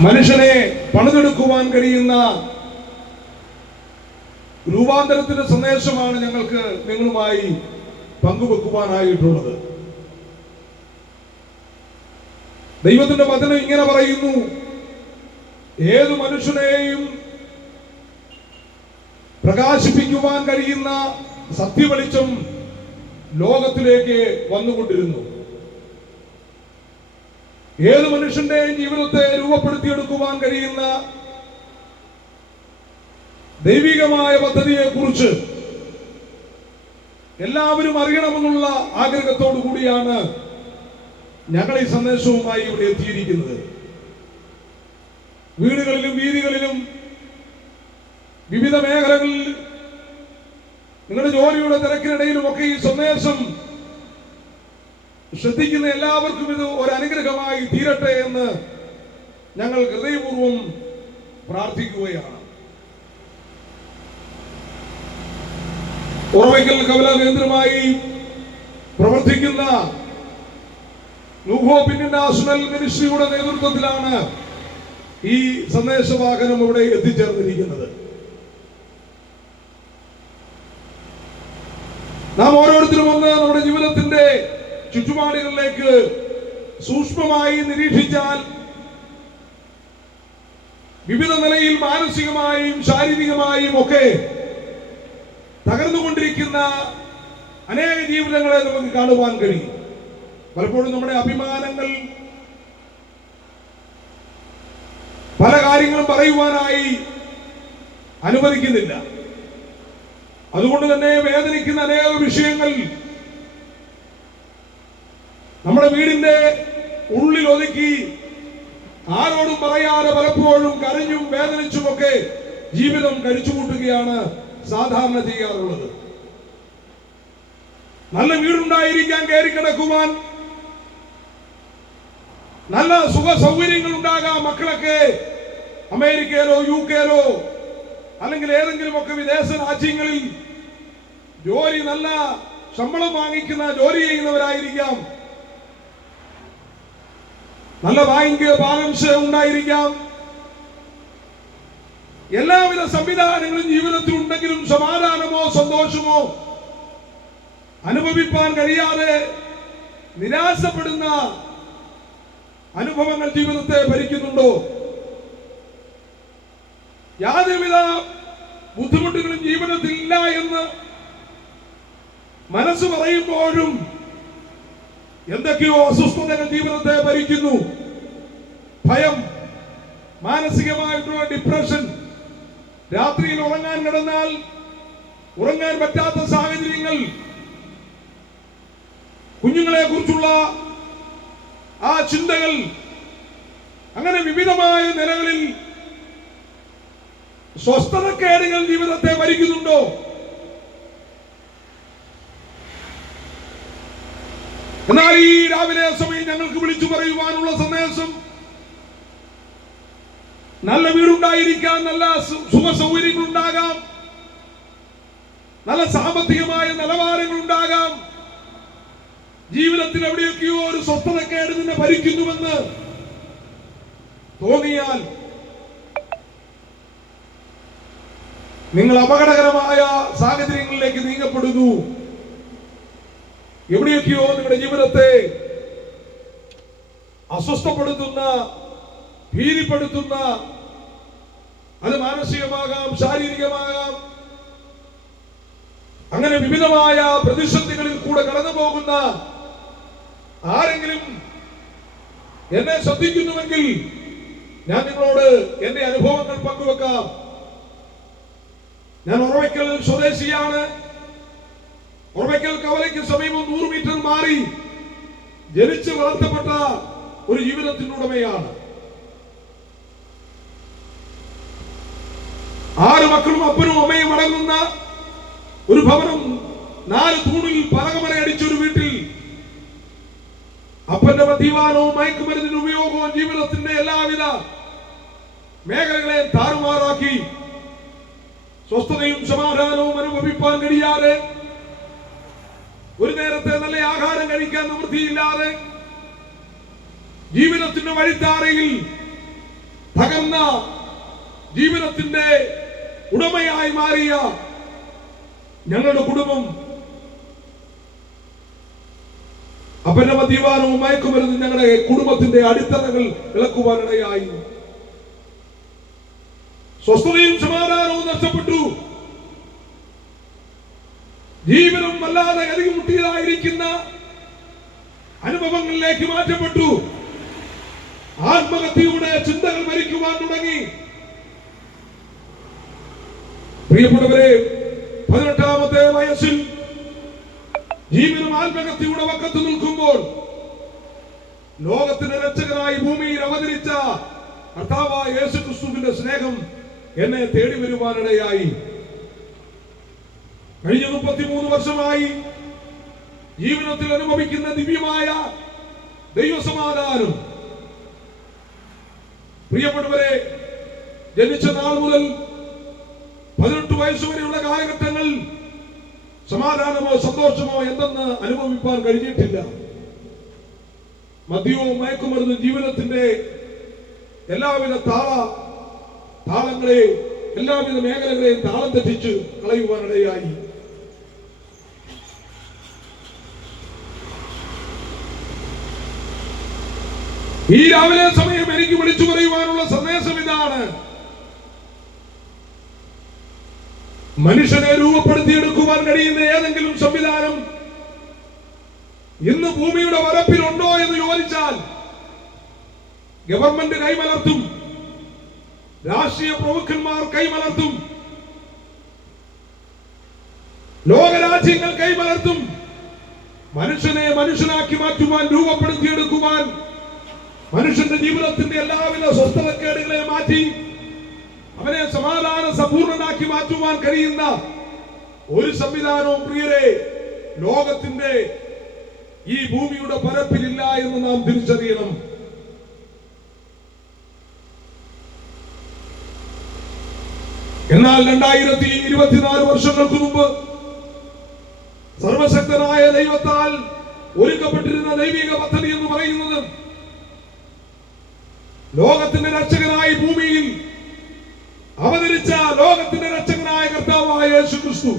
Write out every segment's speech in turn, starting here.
മനുഷ്യനെ പണിതെടുക്കുവാൻ കഴിയുന്ന രൂപാന്തരത്തിന്റെ സന്ദേശമാണ് ഞങ്ങൾക്ക് നിങ്ങളുമായി പങ്കുവെക്കുവാനായിട്ടുള്ളത്. ദൈവത്തിന്റെ വചനം ഇങ്ങനെ പറയുന്നു. ഏതു മനുഷ്യനെയും പ്രകാശിപ്പിക്കുവാൻ കഴിയുന്ന സത്യവെളിച്ചം ലോകത്തിലേക്ക് വന്നുകൊണ്ടിരുന്നു. ഏത് മനുഷ്യന്റെയും ജീവിതത്തെ രൂപപ്പെടുത്തിയെടുക്കുവാൻ കഴിയുന്ന ദൈവികമായ പദ്ധതിയെ കുറിച്ച് എല്ലാവരും അറിയണമെന്നുള്ള ആഗ്രഹത്തോടു കൂടിയാണ് ഞങ്ങൾ ഈ സന്ദേശവുമായി ഇവിടെ എത്തിയിരിക്കുന്നത്. വീടുകളിലും വീതികളിലും വിവിധ മേഖലകളിൽ നിങ്ങളുടെ ജോലിയുടെ തിരക്കിനിടയിലും ഒക്കെ ഈ സന്ദേശം ശ്രദ്ധിക്കുന്ന എല്ലാവർക്കും ഇത് ഒരു അനുഗ്രഹമായി തീരട്ടെ എന്ന് ഞങ്ങൾ ഹൃദയപൂർവം പ്രാർത്ഥിക്കുകയാണ്. ഉറവയ്ക്കൽ കവല കേന്ദ്രമായി പ്രവർത്തിക്കുന്ന നൂഹോ ഇന്റർനാഷണൽ മിനിസ്ട്രിയുടെ നേതൃത്വത്തിലാണ് ഈ സന്ദേശവാഹനം ഇവിടെ എത്തിച്ചേർന്നിരിക്കുന്നത്. നാം ഓരോരുത്തരും ഒന്ന് നമ്മുടെ ജീവിതത്തിന്റെ ചുറ്റുപാടുകളിലേക്ക് സൂക്ഷ്മമായി നിരീക്ഷിച്ചാൽ വിവിധ നിലയിൽ മാനസികമായും ശാരീരികമായും ഒക്കെ തകർന്നുകൊണ്ടിരിക്കുന്ന അനേക ജീവിതങ്ങളെ നമുക്ക് കാണുവാൻ കഴിയും. പലപ്പോഴും നമ്മുടെ അഭിമാനങ്ങൾ പല കാര്യങ്ങളും പറയുവാനായി അനുവദിക്കുന്നില്ല. അതുകൊണ്ട് തന്നെ വേദനിക്കുന്ന അനേക വിഷയങ്ങൾ നമ്മുടെ വീടിന്റെ ഉള്ളിൽ ഒതുക്കി ആരോടും പറയാതെ പലപ്പോഴും കരഞ്ഞും വേദനിച്ചുമൊക്കെ ജീവിതം കഴിച്ചു കൂട്ടുകയാണ് സാധാരണ ചെയ്യാറുള്ളത്. നല്ല വീടുണ്ടായിരിക്കാൻ കയറി കിടക്കുവാൻ നല്ല സുഖ സൗകര്യങ്ങൾ ഉണ്ടാകാം മക്കളൊക്കെ അമേരിക്കയിലോ യു കെയിലോ അല്ലെങ്കിൽ ഏതെങ്കിലും ഒക്കെ വിദേശ രാജ്യങ്ങളിൽ ജോലി നല്ല ശമ്പളം വാങ്ങിക്കുന്ന ജോലി ചെയ്യുന്നവരായിരിക്കാം. നല്ല ബാങ്ക് ബാലൻസ് ഉണ്ടായിരിക്കാം. എല്ലാവിധ സംവിധാനങ്ങളും ജീവിതത്തിൽ ഉണ്ടെങ്കിലും സമാധാനമോ സന്തോഷമോ അനുഭവിപ്പാൻ കഴിയാതെ നിരാശപ്പെടുന്ന അനുഭവങ്ങൾ ജീവിതത്തെ ഭരിക്കുന്നുണ്ടോ? യാതൊരുവിധ ബുദ്ധിമുട്ടുകളും ജീവിതത്തിൽ ഇല്ല എന്ന് മനസ്സ് പറയുമ്പോഴും എന്തൊക്കെയോ അസ്വസ്ഥതകൾ ജീവിതത്തെ ഭരിക്കുന്നു. ഭയം മാനസികമായിട്ടുള്ള ഡിപ്രഷൻ രാത്രിയിൽ ഉറങ്ങാൻ കിടന്നാൽ ഉറങ്ങാൻ പറ്റാത്ത സാഹചര്യങ്ങൾ കുഞ്ഞുങ്ങളെ കുറിച്ചുള്ള ആ ചിന്തകൾ അങ്ങനെ വിവിധമായ നിലകളിൽ സ്വസ്ഥതക്കേടുകൾ ജീവിതത്തെ ഭരിക്കുന്നുണ്ടോ? എന്നാൽ ഈ രാവിലെ സമയം ഞങ്ങൾക്ക് വിളിച്ചു പറയുവാനുള്ള സന്ദേശം നല്ല വീടുണ്ടായിരിക്കാം നല്ല സുഖ സൗകര്യങ്ങൾ ഉണ്ടാകാം നല്ല സാമ്പത്തികമായ നിലവാരങ്ങൾ ഉണ്ടാകാം ജീവിതത്തിൽ എവിടെയൊക്കെയോ ഒരു സ്വസ്ഥതക്കേട് നിന്നെ ഭരിക്കുന്നുവെന്ന് തോന്നിയാൽ നിങ്ങൾ അപകടകരമായ സാഹചര്യങ്ങളിലേക്ക് നീങ്ങപ്പെടുന്നു. എവിടെയൊക്കെയോ നിങ്ങളുടെ ജീവിതത്തെ അസ്വസ്ഥപ്പെടുത്തുന്ന ഭീതിപ്പെടുത്തുന്ന അത് മാനസികമാകാം ശാരീരികമാകാം അങ്ങനെ വിവിധമായ പ്രതിസന്ധികളിൽ കൂടെ കടന്നു പോകുന്ന ആരെങ്കിലും എന്നെ ശ്രദ്ധിക്കുന്നുവെങ്കിൽ ഞാൻ നിങ്ങളോട് എന്റെ അനുഭവങ്ങൾ പങ്കുവെക്കാം. ഞാൻ ഉറവയ്ക്കൽ സ്വദേശിയാണ്. ഉറവയ്ക്കൽ കവലയ്ക്ക് സമീപം നൂറ് മീറ്റർ മാറി ജനിച്ച് വളർത്തപ്പെട്ട ഒരു ജീവിതത്തിന്റെ ഉടമയാണ്. ആറ് മക്കളും അപ്പനും അമ്മയും അടങ്ങുന്ന ഒരു ഭവനം നാല് തൂണിൽ പലകമറയടിച്ച ഒരു വീട്ടിൽ അപ്പന്റെ മദ്യപാനവും മയക്കുമരുന്നിന്റെ ഉപയോഗവും ജീവിതത്തിന്റെ എല്ലാവിധ മേഖലകളെ താറുമാറാക്കി സ്വസ്ഥതയും സമാധാനവും അനുഭവിപ്പാൻ കഴിയാതെ ഒരു നേരത്തെ നല്ല ആഹാരം കഴിക്കാൻ നിവൃത്തിയില്ലാതെ ജീവിതത്തിന്റെ വഴിത്താറയിൽ തകർന്ന ജീവിതത്തിന്റെ ഉടമയായി മാറിയ ഞങ്ങളുടെ കുടുംബം അപന മദ്യപാനവും മയക്കുമരുന്ന് ഞങ്ങളുടെ കുടുംബത്തിന്റെ അടിത്തറകൾ ഇളക്കുവാനിടയായി സ്വസ്ഥതയും സമാധാനവും നഷ്ടപ്പെട്ടു. ജീവനം വല്ലാതെ അധികമുട്ടിയതായിരിക്കുന്ന അനുഭവങ്ങളിലേക്ക് മാറ്റപ്പെട്ടു. ആത്മഹത്യയുടെ ചിന്തകൾ ഭരിക്കുവാൻ തുടങ്ങി. പ്രിയപ്പെട്ടവരെ പതിനെട്ടാമത്തെ വയസ്സിൽ ജീവനും ആത്മഹത്യയുടെ വക്കത്ത് നിൽക്കുമ്പോൾ ലോകത്തിന്റെ രക്ഷകനായി ഭൂമിയിൽ അവതരിച്ച കർത്താവായ യേശു ക്രിസ്തുവിന്റെ സ്നേഹം എന്നെ തേടി വരുവാനിടയായി കഴിഞ്ഞ മുപ്പത്തിമൂന്ന് വർഷമായി ജീവിതത്തിൽ അനുഭവിക്കുന്ന ദിവ്യമായ ദൈവസമാധാനം. പ്രിയപ്പെട്ടവരെ ജനിച്ച നാൾ മുതൽ പതിനെട്ട് വയസ്സ് വരെയുള്ള കാലഘട്ടങ്ങൾ സമാധാനമോ സന്തോഷമോ എന്തെന്ന് അനുഭവിപ്പാൻ കഴിഞ്ഞിട്ടില്ല. മദ്യവും മയക്കുമരുന്നും ജീവിതത്തിന്റെ എല്ലാവിധ താള താളങ്ങളെയും എല്ലാവിധ മേഖലകളെയും താളം തെറ്റിച്ച് കളയുവാനിടയായി. ഈ രാവിലെ സമയം എനിക്ക് വിളിച്ചു പറയുവാനുള്ള സന്ദേശം ഇതാണ്. മനുഷ്യനെ രൂപപ്പെടുത്തിയെടുക്കുവാൻ കഴിയുന്ന ഏതെങ്കിലും സംവിധാനം ഇന്ന് ഭൂമിയുടെ വരപ്പിലുണ്ടോ എന്ന് ചോദിച്ചാൽ ഗവൺമെന്റ് കൈമലർത്തും രാഷ്ട്രീയ പ്രമുഖന്മാർ കൈമലർത്തും ലോകരാജ്യങ്ങൾ കൈമലർത്തും മനുഷ്യനെ മനുഷ്യനാക്കി മാറ്റുവാൻ രൂപപ്പെടുത്തിയെടുക്കുവാൻ മനുഷ്യന്റെ ജീവിതത്തിന്റെ എല്ലാവിധ സ്വസ്ഥതക്കേടുകളെ മാറ്റി അവനെ സമാധാന സമ്പൂർണനാക്കി മാറ്റുവാൻ കഴിയുന്ന ഒരു സംവിധാനവും പ്രിയരെ ലോകത്തിന്റെ ഈ ഭൂമിയുടെ പരപ്പിലില്ല എന്ന് നാം തിരിച്ചറിയണം. എന്നാൽ രണ്ടായിരത്തി ഇരുപത്തിനാല് വർഷങ്ങൾക്ക് മുമ്പ് സർവശക്തനായ ദൈവത്താൽ ഒരുക്കപ്പെട്ടിരുന്ന ദൈവിക പദ്ധതി എന്ന് പറയുന്നത് ലോകത്തിന്റെ രക്ഷകനായി ഭൂമിയിൽ അവതരിച്ച ലോകത്തിന്റെ രക്ഷകനായ കർത്താവായ യേശു ക്രിസ്തു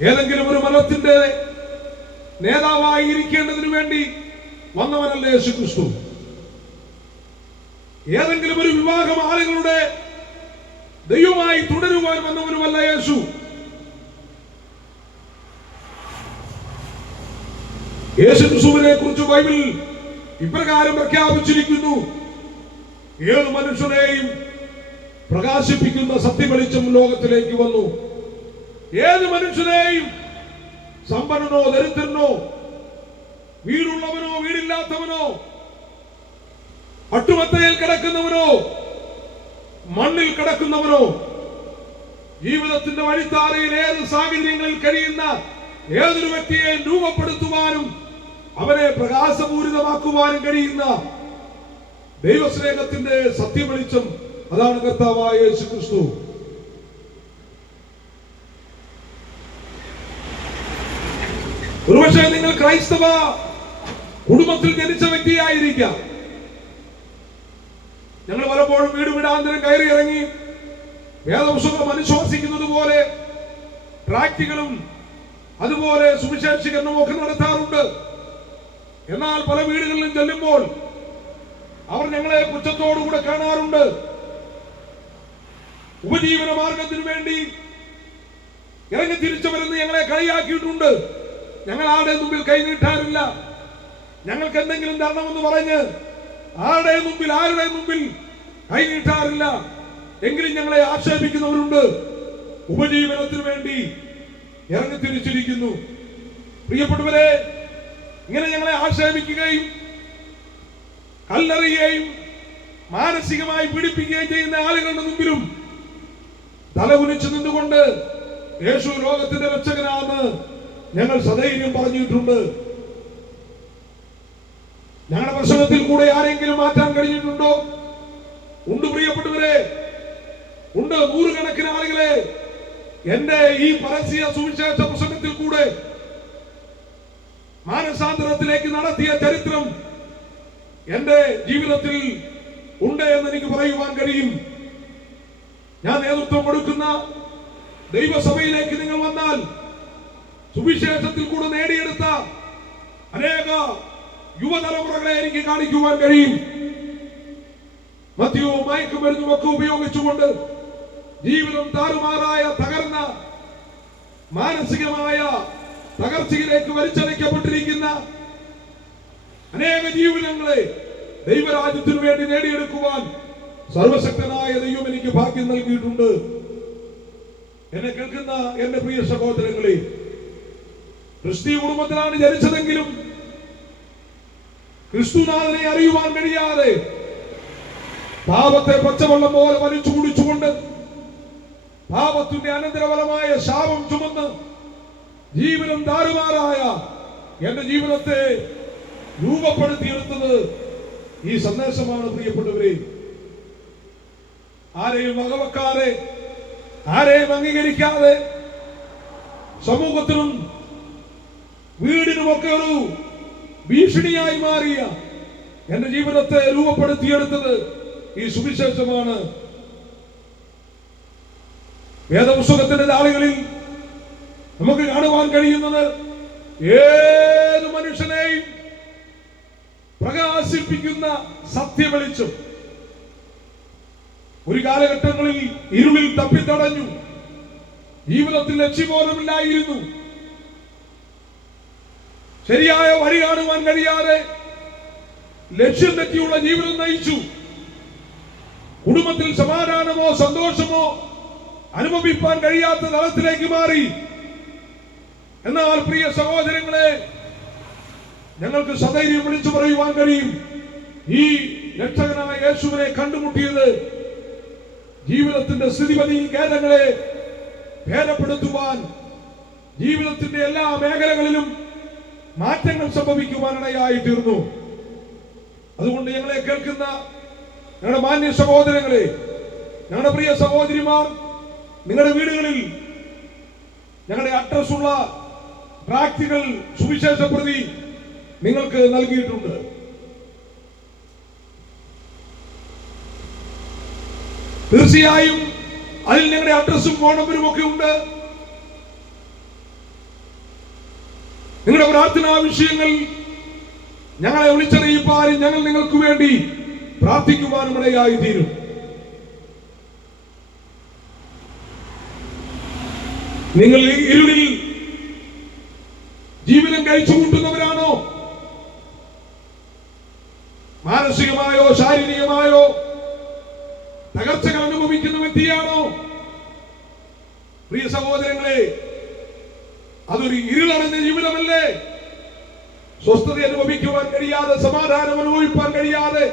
ഏതെങ്കിലും ഒരു മതത്തിന്റെ നേതാവായി ഇരിക്കേണ്ടതിനു വേണ്ടി വന്നവനല്ല യേശു ക്രിസ്തു ഏതെങ്കിലും ഒരു വിവാഹം ആളുകളുടെ ദൈവമായി തുടരുവാൻ വന്നവനുമല്ല യേശു. യേശു ക്രിസ്തുവിനെ കുറിച്ച് ബൈബിൾ ഇപ്രകാരം പ്രഖ്യാപിച്ചിരിക്കുന്നു. ഏത് മനുഷ്യനെയും പ്രകാശിപ്പിക്കുന്ന സത്യവെളിച്ചം ലോകത്തിലേക്ക് വന്നു. ഏത് മനുഷ്യനെയും സമ്പന്നനോ ദരിദ്രനോ വീടുള്ളവനോ വീടില്ലാത്തവനോ അട്ടുമത്തയിൽ കിടക്കുന്നവനോ മണ്ണിൽ കിടക്കുന്നവനോ ജീവിതത്തിന്റെ വഴിത്താറയിൽ ഏത് സാഹചര്യങ്ങളിൽ കഴിയുന്ന ഏതൊരു വ്യക്തിയെയും രൂപപ്പെടുത്തുവാനും അവനെ പ്രകാശപൂരിതമാക്കുവാനും കഴിയുന്ന ദൈവസ്നേഹത്തിന്റെ സത്യവെളിച്ചം അതാണ് കർത്താവായ യേശു ക്രിസ്തു ഒരുപക്ഷെ നിങ്ങൾ ക്രൈസ്തവ കുടുംബത്തിൽ ജനിച്ച വ്യക്തിയായിരിക്കാം. ഞങ്ങൾ പലപ്പോഴും വീട് വീടാന്തരം കയറി ഇറങ്ങി വേദപുസ്തകം അനുശ്വാസിക്കുന്നത് പോലെ പ്രാക്ടികളും അതുപോലെ സുവിശേഷീകരണവും ഒക്കെ നടത്താറുണ്ട്. എന്നാൽ പല വീടുകളിലും ചെല്ലുമ്പോൾ അവർ ഞങ്ങളെ പുച്ഛത്തോടുകൂടെ കാണാറുണ്ട്. ഉപജീവന മാർഗത്തിന് വേണ്ടി ഇറങ്ങി തിരിച്ചവരെന്ന് ഞങ്ങളെ കളിയാക്കിയിട്ടുണ്ട്. ഞങ്ങൾ ആരുടെ മുമ്പിൽ കൈനീട്ടാറില്ല ഞങ്ങൾക്ക് എന്തെങ്കിലും തരണമെന്ന് പറഞ്ഞ് ആരുടെ മുമ്പിൽ ആരുടെ മുമ്പിൽ കൈനീട്ടാറില്ല എങ്കിലും ഞങ്ങളെ ആക്ഷേപിക്കുന്നവരുണ്ട്. ഉപജീവനത്തിനു വേണ്ടി ഇറങ്ങി തിരിച്ചിരിക്കുന്നു. പ്രിയപ്പെട്ടവരെ ഇങ്ങനെ ഞങ്ങളെ ആക്ഷേപിക്കുകയും കല്ലെറിയുകയും മാനസികമായി പീഡിപ്പിക്കുകയും ചെയ്യുന്ന ആളുകളുടെ മുമ്പിലും തല തലകുനിച്ചു നിന്നുകൊണ്ട് യേശു ലോകത്തിന്റെ രക്ഷകനാണെന്ന് ഞങ്ങൾ സധൈര്യം പറഞ്ഞിട്ടുണ്ട്. ഞങ്ങളുടെ പ്രസംഗത്തിൽ കൂടെ ആരെങ്കിലും മാറ്റാൻ കഴിഞ്ഞിട്ടുണ്ടോ? ഉണ്ട് പ്രിയപ്പെട്ടവരെ ഉണ്ട് നൂറുകണക്കിന് ആളുകളെ എന്റെ ഈ പരസ്യ സുവിശേഷ പ്രസംഗത്തിൽ കൂടെ മാനസാന്തരത്തിലേക്ക് നടത്തിയ ചരിത്രം എന്റെ ജീവിതത്തിൽ ഉണ്ട് എന്ന് എനിക്ക് പറയുവാൻ കഴിയും. ഞാൻ നേതൃത്വം കൊടുക്കുന്ന ദൈവസഭയിലേക്ക് നിങ്ങൾ വന്നാൽ സുവിശേഷത്തിൽ കൂടെ നേടിയെടുത്ത അനേക യുവതലമുറകളെ എനിക്ക് കാണിക്കുവാൻ കഴിയും. മദ്യവും മയക്കുമരുന്നും ഒക്കെ ഉപയോഗിച്ചുകൊണ്ട് ജീവിതം താറുമാറായ തകർന്ന മാനസികമായ തകർച്ചയിലേക്ക് വലിച്ചടയ്ക്കപ്പെട്ടിരിക്കുന്ന അനേക ജീവിതങ്ങളെ ദൈവരാജ്യത്തിനു വേണ്ടി നേടിയെടുക്കുവാൻ സർവശക്തനായ ദൈവം എനിക്ക് ഭാഗ്യം നൽകിയിട്ടുണ്ട്. എന്നെ കേൾക്കുന്ന എന്റെ പ്രിയ സഹോദരങ്ങളെ ക്രിസ്തീയ കുടുംബത്തിലാണ് ജനിച്ചതെങ്കിലും ക്രിസ്തുനാഥനെ അറിയുവാൻ കഴിയാതെ പാപത്തെ പച്ചവെള്ളം പോലെ വലിച്ചു കുടിച്ചുകൊണ്ട് പാപത്തിന്റെ അനന്തരഫലമായ ശാപം ചുമന്ന് ജീവിതം താറുമാറായ എന്റെ ജീവിതത്തെ രൂപപ്പെടുത്തിയെടുത്തത് ഈ സന്ദേശമാണ് പ്രിയപ്പെട്ടവരെ. ആരെയും വകവെക്കാതെ ആരെയും അംഗീകരിക്കാതെ സമൂഹത്തിനും വീടിനുമൊക്കെ ഒരു ഭീഷണിയായി മാറിയ എന്റെ ജീവിതത്തെ രൂപപ്പെടുത്തിയെടുത്തത് ഈ സുവിശേഷമാണ്. വേദപുസ്തകത്തിന്റെ താളുകളിൽ നമുക്ക് കാണുവാൻ കഴിയുന്നത് ഏത് മനുഷ്യനെയും പ്രകാശിപ്പിക്കുന്ന സത്യവെളിച്ചം. ഒരു കാലഘട്ടങ്ങളിൽ ഇരുളിൽ തപ്പിത്തടഞ്ഞു. ജീവിതത്തിൽ ലക്ഷ്യബോധമില്ലായിരുന്നു. ശരിയായ വഴി കാണുവാൻ കഴിയാതെ ലക്ഷ്യം തെറ്റിയുള്ള ജീവിതം നയിച്ചു. കുടുംബത്തിൽ സമാധാനമോ സന്തോഷമോ അനുഭവിപ്പാൻ കഴിയാത്ത തലത്തിലേക്ക് മാറി. എന്നാൽ പ്രിയ സഹോദരങ്ങളെ ഞങ്ങൾക്ക് സധൈര്യം വിളിച്ചു പറയുവാൻ കഴിയും. ഈ രക്ഷകനായ യേശുവിനെ കണ്ടുമുട്ടിയത് ജീവിതത്തിന്റെ സ്ഥിതിപതി ഖേദങ്ങളെ ഭേദപ്പെടുത്തുവാൻ ജീവിതത്തിന്റെ എല്ലാ മേഖലകളിലും മാറ്റങ്ങൾ സംഭവിക്കുവാനിടയായി തീർന്നു അതുകൊണ്ട് ഞങ്ങളെ കേൾക്കുന്ന ഞങ്ങളുടെ മാന്യ സഹോദരങ്ങളെ ഞങ്ങളുടെ പ്രിയ സഹോദരിമാർ നിങ്ങളുടെ വീടുകളിൽ ഞങ്ങളുടെ അഡ്രസ് ഉള്ള ട്രാക്റ്റുകൾ സുവിശേഷ പ്രതി നിങ്ങൾക്ക് നൽകിയിട്ടുണ്ട്. തീർച്ചയായും അതിൽ നിങ്ങളുടെ അഡ്രസ്സും ഫോൺ നമ്പരും ഒക്കെ ഉണ്ട്. നിങ്ങളുടെ പ്രാർത്ഥനാ വിഷയങ്ങൾ ഞങ്ങളെ വിളിച്ചറിയിപ്പാനും ഞങ്ങൾ നിങ്ങൾക്ക് വേണ്ടി പ്രാർത്ഥിക്കുവാനും ഇടയായി തീരും നിങ്ങൾ ഇരുളിൽ കഴിച്ചു കൂട്ടുന്നവരാണോ? മാനസികമായോ ശാരീരികമായോ? തകർച്ചകൾ അനുഭവിക്കുന്ന വ്യക്തിയാണോ? പ്രിയ സഹോദരങ്ങളെ അതൊരു ഇരുളടഞ്ഞ ജീവിതമല്ലേ? സ്വസ്ഥത അനുഭവിക്കുവാൻ കഴിയാതെ സമാധാനം അനുഭവിപ്പാൻ കഴിയാതെ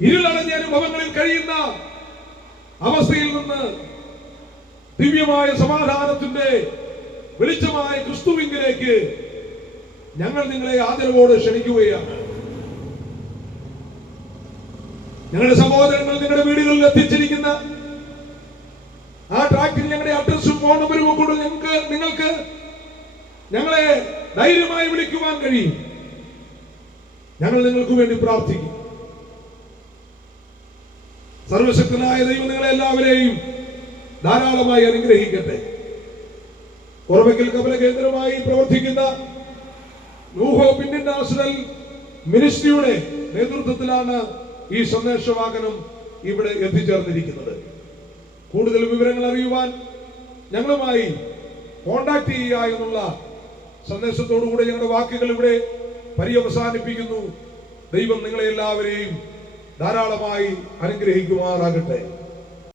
ഇരുളടഞ്ഞ അനുഭവങ്ങളിൽ കഴിയുന്ന അവസ്ഥയിൽ നിന്ന് ദിവ്യമായ സമാധാനത്തിന്റെ വെളിച്ചമായ ക്രിസ്തുവിങ്കിലേക്ക് ഞങ്ങൾ നിങ്ങളെ ആദരവോട് ക്ഷണിക്കുകയാണ്. ഞങ്ങളുടെ സഹോദരങ്ങൾ നിങ്ങളുടെ വീടുകളിൽ എത്തിച്ചിരിക്കുന്ന ആ ട്രാക്കിൽ ഞങ്ങളുടെ അഡ്രസ്സും ഫോൺ നമ്പറും കൂടെ ഞങ്ങൾക്ക് നിങ്ങൾക്ക് ഞങ്ങളെ ധൈര്യമായി വിളിക്കുവാൻ കഴിയും. ഞങ്ങൾ നിങ്ങൾക്ക് വേണ്ടി പ്രാർത്ഥിക്കും. സർവശക്തനായ ദൈവം നിങ്ങളെ എല്ലാവരെയും ധാരാളമായി അനുഗ്രഹിക്കട്ടെ. ഉറവയ്ക്കൽ കപല കേന്ദ്രമായി പ്രവർത്തിക്കുന്ന നൂഹോ നാഷണൽ മിനിസ്ട്രിയുടെ നേതൃത്വത്തിലാണ് ഈ സന്ദേശവാഹനം ഇവിടെ എത്തിച്ചേർന്നിരിക്കുന്നത്. കൂടുതൽ വിവരങ്ങൾ അറിയുവാൻ ഞങ്ങളുമായി കോണ്ടാക്ട് ചെയ്യുക എന്നുള്ള സന്ദേശത്തോടുകൂടി ഞങ്ങളുടെ വാക്കുകൾ ഇവിടെ പര്യവസാനിപ്പിക്കുന്നു. ദൈവം നിങ്ങളെ എല്ലാവരെയും ധാരാളമായി അനുഗ്രഹിക്കുമാറാകട്ടെ.